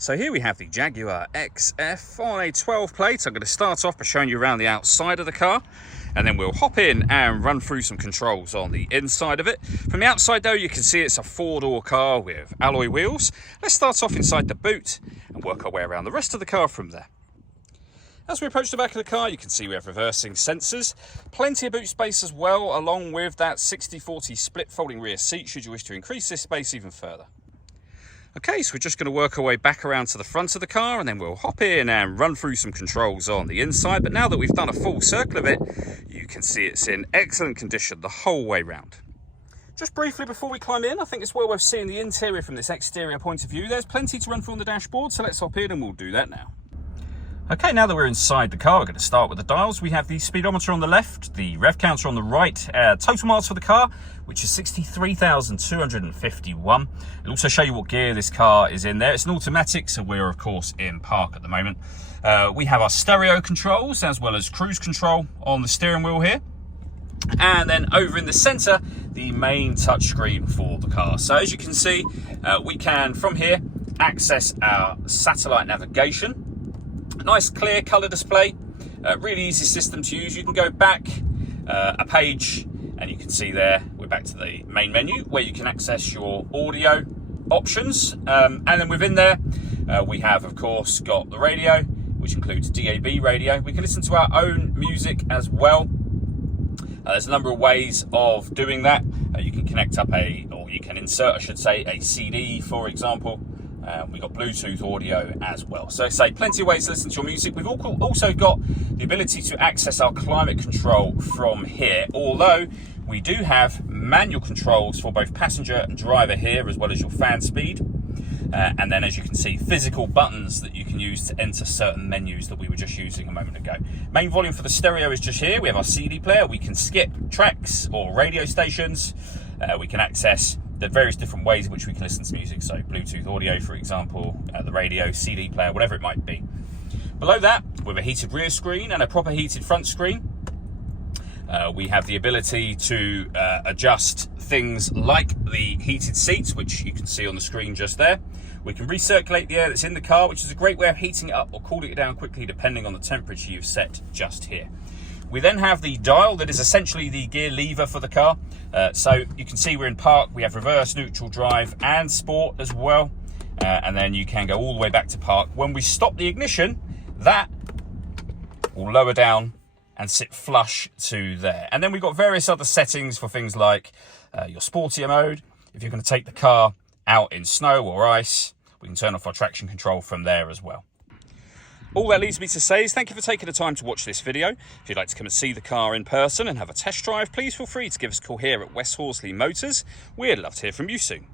So here we have the Jaguar XF on a 12 plate. I'm going to start off by showing you around the outside of the car, and then we'll hop in and run through some controls on the inside of it. From the outside though, you can see it's a four-door car with alloy wheels. Let's start off inside the boot and work our way around the rest of the car from there. As we approach the back of the car, you can see we have reversing sensors, plenty of boot space as well, along with that 60-40 split folding rear seat should you wish to increase this space even further. Okay, so we're just going to work our way back around to the front of the car, and then we'll hop in and run through some controls on the inside. But now that we've done a full circle of it, you can see it's in excellent condition the whole way round. Just briefly before we climb in, I think it's well worth seeing the interior from this exterior point of view. There's plenty to run through on the dashboard, so let's hop in and we'll do that now. Okay, now that we're inside the car, we're going to start with the dials. We have the speedometer on the left, the rev counter on the right, total miles for the car, which is 63,251. It'll also show you what gear this car is in there. It's an automatic, so we're of course in park at the moment. We have our stereo controls as well as cruise control on the steering wheel here. And then over in the center, the main touchscreen for the car. So as you can see, we can from here access our satellite navigation. Nice clear colour display, really easy system to use. You can go back a page and you can see there we're back to the main menu where you can access your audio options, and then within there we have of course got the radio, which includes DAB radio. We can listen to our own music as well. There's a number of ways of doing that. You can connect up or you can insert, I should say, a CD, for example. We've got Bluetooth audio as well. So say plenty of ways to listen to your music. We've also got the ability to access our climate control from here, although we do have manual controls for both passenger and driver here, as well as your fan speed. And then as you can see, physical buttons that you can use to enter certain menus that we were just using a moment ago. Main volume for the stereo is just here. We have our CD player. We can skip tracks or radio stations. We can access the various different ways in which we can listen to music. So Bluetooth audio, for example, the radio, CD player, whatever it might be. Below that, with a heated rear screen and a proper heated front screen, we have the ability to adjust things like the heated seats, which you can see on the screen just there. We can recirculate the air that's in the car, which is a great way of heating it up or cooling it down quickly depending on the temperature you've set just here. We then have the dial that is essentially the gear lever for the car. So you can see we're in park. We have reverse, neutral, drive and sport as well. And then you can go all the way back to park. When we stop the ignition, that will lower down and sit flush to there. And then we've got various other settings for things like your sportier mode. If you're going to take the car out in snow or ice, we can turn off our traction control from there as well. All that leaves me to say is thank you for taking the time to watch this video. If you'd like to come and see the car in person and have a test drive, please feel free to give us a call here at West Horsley Motors. We'd love to hear from you soon.